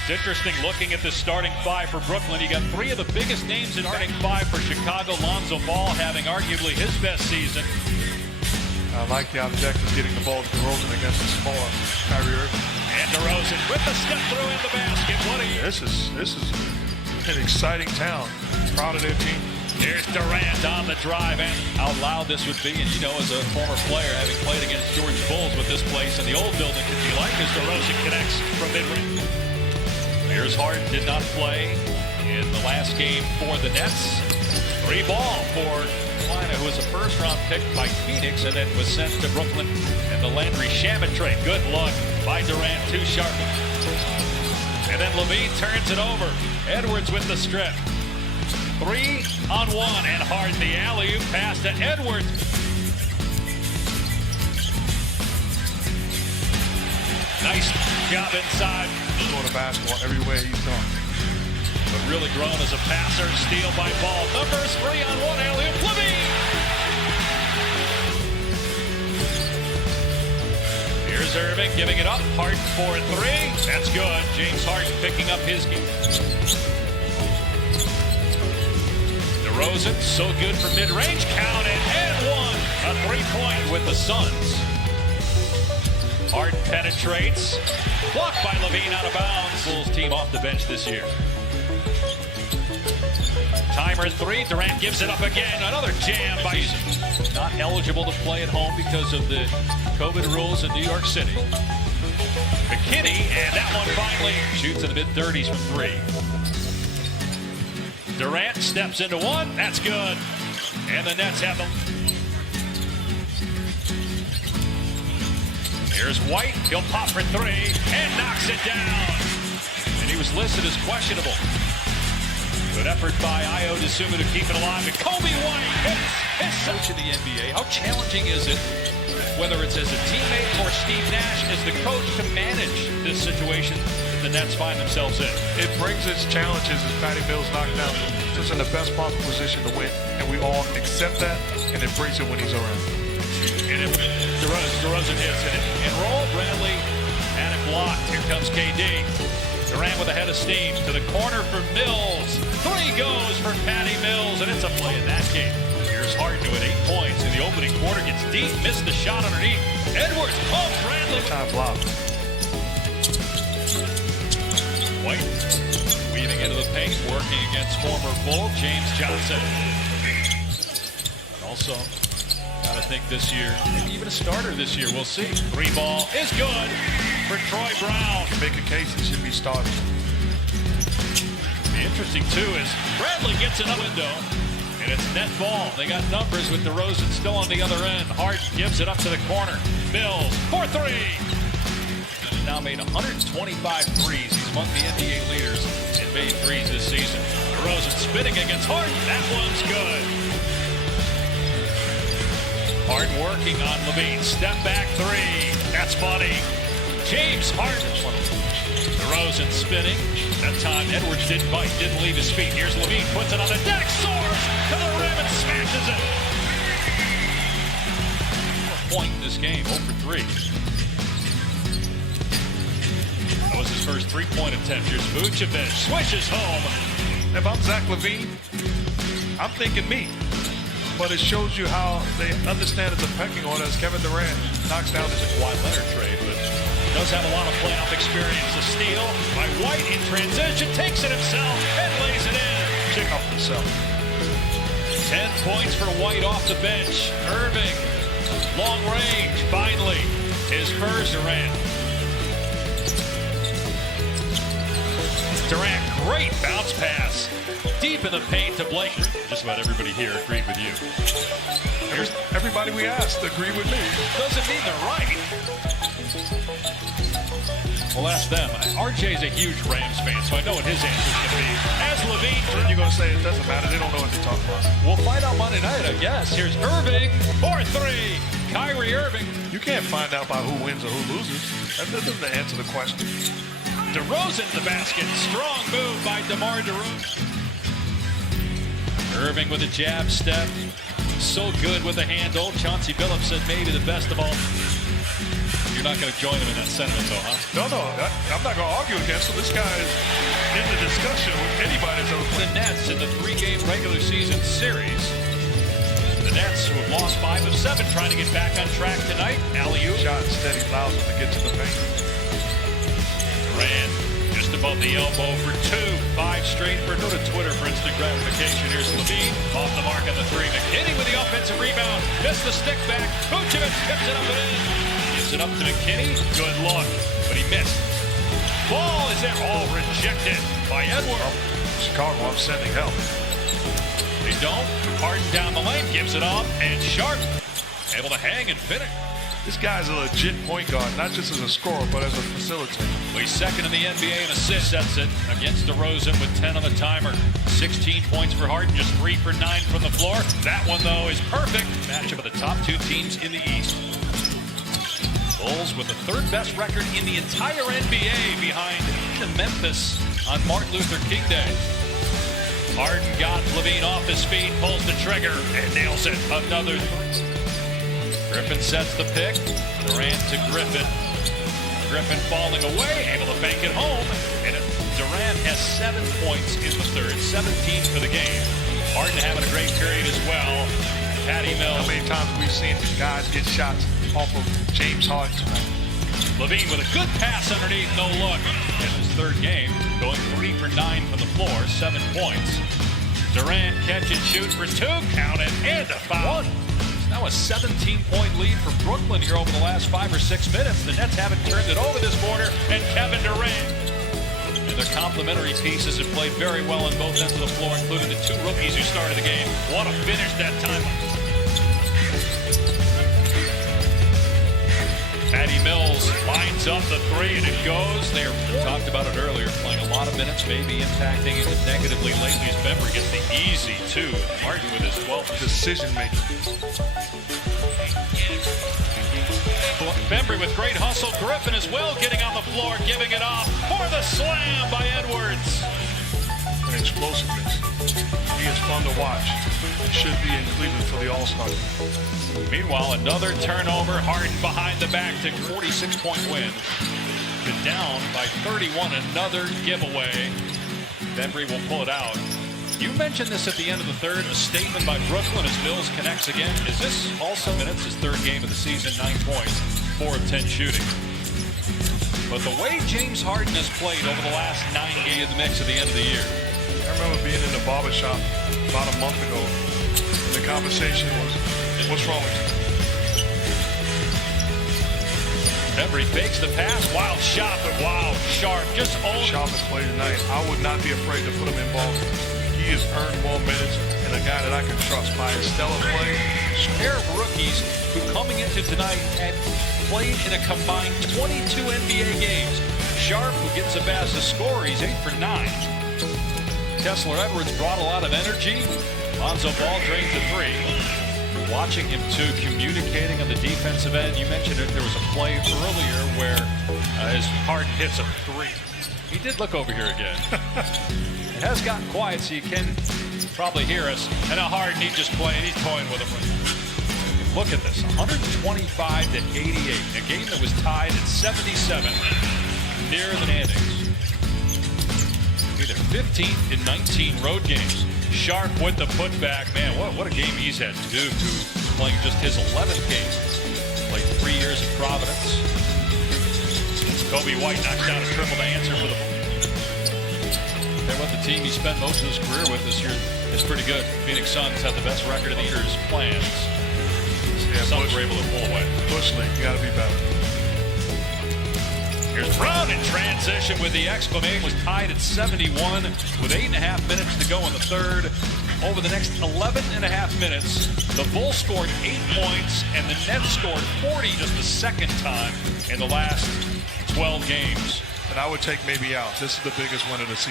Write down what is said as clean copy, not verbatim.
It's interesting looking at the starting five for Brooklyn. You got three of the biggest names in starting five for Chicago. Lonzo Ball having arguably his best season. I like the objective getting the ball to DeRozan against the smaller Kyrie Irving. And DeRozan with the step through in the basket. What a year. This is an exciting town. Proud of their team. Here's Durant on the drive, and how loud this would be. And you know, as a former player, having played against George Bulls with this place in the old building, could be like as DeRozan connects from mid-range. Here's Harden, did not play in the last game for the Nets. 3 ball for Carolina, who was a first-round pick by Phoenix and then was sent to Brooklyn in the Landry Shamet trade. Good look by Durant, too sharp. And then LaVine turns it over. Edwards with the strip. 3-on-1, and Harden the alley-oop pass to Edwards. Nice job inside. Scored a basketball everywhere he's gone. But really grown as a passer. Steal by Ball. Numbers 3-on-1 alley-oop. LaVine. Here's Irving giving it up. Harden for 3. That's good. James Harden picking up his game. DeRozan, so good for mid-range. Count it, and 1. A 3-point with the Suns. Harden penetrates. Blocked by LaVine out of bounds. Bulls team off the bench this year. Timer 3. Durant gives it up again. Another jam by... Not eligible to play at home because of the COVID rules in New York City. McKinney, and that one finally shoots in the mid-30s from 3. Durant steps into 1. That's good. And the Nets have them. Here's White. He'll pop for 3 and knocks it down. And he was listed as questionable. Good effort by Ayo Dosunmu to keep it alive. And Kobe White hits coach in the NBA. How challenging is it, whether it's as a teammate or Steve Nash as the coach, to manage this situation that the Nets find themselves in? It brings its challenges as Patty Mills knocked down. Just in the best possible position to win, and we all accept that and embrace it when he's around. And if DeRozan hits it, and roll, Bradley had it blocked. Here comes KD. Durant with a head of steam to the corner for Mills. 3 goes for Patty Mills, and it's a play in that game. Here's Harden with 8 points in the opening quarter. Gets deep, missed the shot underneath. Edwards, Bradley. Time block. White weaving into the paint, working against former Bull James Johnson. And also, gotta think this year, maybe even a starter this year. We'll see. 3 ball is good for Troy Brown. Make a case he should be starting. The interesting too is Bradley gets in a window, and it's net ball. They got numbers with DeRozan still on the other end. Harden gives it up to the corner. Mills for 3. Now made 125 threes. He's among the NBA leaders in made threes this season. DeRozan spinning against Harden. That one's good. Harden working on LaVine. Step back 3. That's money. James Harden. DeRozan spinning. That time Edwards didn't bite, didn't leave his feet. Here's LaVine, puts it on the deck, soars to the rim and smashes it. Point in this game, 0 for 3. That was his first 3-point attempt. Here's Vucevic, swishes home. If I'm Zach LaVine, I'm thinking me. But it shows you how they understand it's a pecking order as Kevin Durant knocks down this Kawhi Leonard trade, but does have a lot of playoff experience. A steal by White in transition, takes it himself and lays it in. Check up himself. 10 points for White off the bench. Irving, long range, finally his first. Durant, great bounce pass. Deep in the paint to Blake. Just about everybody here agreed with you. Here's everybody we asked agree with me. Doesn't mean they're right. We'll ask them. RJ's a huge Rams fan, so I know what his answer is going to be. As LaVine. You're going to say it doesn't matter. They don't know what to talk about. We'll find out Monday night, I guess. Here's Irving for 3. Kyrie Irving. You can't find out by who wins or who loses. That doesn't answer the question. DeRozan in the basket. Strong move by DeMar DeRozan. Irving with a jab step. So good with the handle. Chauncey Billups said maybe the best of all. You're not going to join him in that sentiment, though, huh? No, I'm not going to argue against him. This guy is in the discussion with anybody that's ever played. The Nets in the 3-game regular season series. The Nets, who have lost 5 of 7, trying to get back on track tonight. Alley-oop. Shot steady allows him to get to the paint. Durant just above the elbow for 2. 5 straight for. Go to Twitter for instant gratification. Here's Levine off the mark on the 3. McKinney with the offensive rebound. Missed the stick back. Vucevic tips it up and in. Gives it up to McKinney. Good look, but he missed. Ball is there. All rejected by Edwards. Chicago, I'm sending help. They don't. Harden down the lane, gives it off, and Sharp able to hang and finish. This guy's a legit point guard, not just as a scorer, but as a facilitator. Well, he's second in the NBA in assists. Sets it against DeRozan with 10 on the timer. 16 points for Harden, just 3 for 9 from the floor. That one, though, is perfect. Matchup of the top 2 teams in the East. Bulls with the 3rd best record in the entire NBA behind Memphis on Martin Luther King Day. Harden got Levine off his feet, pulls the trigger, and nails it. Another 3. Griffin sets the pick. Durant to Griffin. Griffin falling away, able to bank it home. And Durant has 7 points in the 3rd, 17 for the game. Harden having a great period as well. Patty Mills. How many times have we seen guys get shots off of James Harden tonight? Levine with a good pass underneath, no look. In his 3rd game, going 3 for 9 from the floor, 7 points. Durant catch and shoot for 2, count it, and a foul. Now a 17-point lead for Brooklyn here over the last 5 or 6 minutes. The Nets haven't turned it over this quarter, and Kevin Durant. And their complementary pieces have played very well on both ends of the floor, including the 2 rookies who started the game. What a finish that time. Patty Mills lines up the 3, and it goes. We talked about it earlier, playing a lot of minutes, maybe impacting it negatively lately as Bembry gets the easy 2. Harden with his 12th. Decision-making. Bembry with great hustle. Griffin as well getting on the floor, giving it off for the slam by Edwards. And explosiveness. He is fun to watch. He should be in Cleveland for the All-Star. Meanwhile, another turnover. Harden behind the back to 46-point win. Been down by 31. Another giveaway. Bembry will pull it out. You mentioned this at the end of the 3rd. A statement by Brooklyn as Mills connects again. Is this also minutes? His 3rd game of the season, 9 points, 4 of 10 shooting. But the way James Harden has played over the last 9 games of the mix at the end of the year. I remember being in the barbershop about a month ago. And the conversation was, what's wrong with you? Bembry fakes the pass. Wild shot, but wow, Sharp just owns. Sharp has played tonight. I would not be afraid to put him in Boston. He has earned more minutes and a guy that I can trust by his stellar play. Pair of rookies who coming into tonight had played in a combined 22 NBA games. Sharp, who gets a best to score, he's 8 for 9. Kessler Edwards brought a lot of energy. Lonzo Ball drains the 3. Watching him too, communicating on the defensive end. You mentioned it. There was a play earlier where his Harden hits a 3. He did look over here again. It has gotten quiet, so you can probably hear us. And now Harden, he just playing. He's toying with him. Look at this, 125 to 88. A game that was tied at 77 near the standings. Either 15th in 19 road games. Sharp with the putback. Man, what a game he's had. Duke, who's playing just his 11th game. Played 3 years in Providence. Kobe White knocks down a triple to answer for the what the team he spent most of his career with this year is pretty good. Phoenix Suns have the best record of the year's plans. Yeah, Suns were able to pull away. Bush League, you got to be better. Here's Brown in transition with the exclamation. Was tied at 71 with 8.5 minutes to go in the 3rd. Over the next 11.5 minutes, the Bulls scored 8 points and the Nets scored 40 just the 2nd time in the last 12 games. And I would take maybe out. This is the biggest win of the season.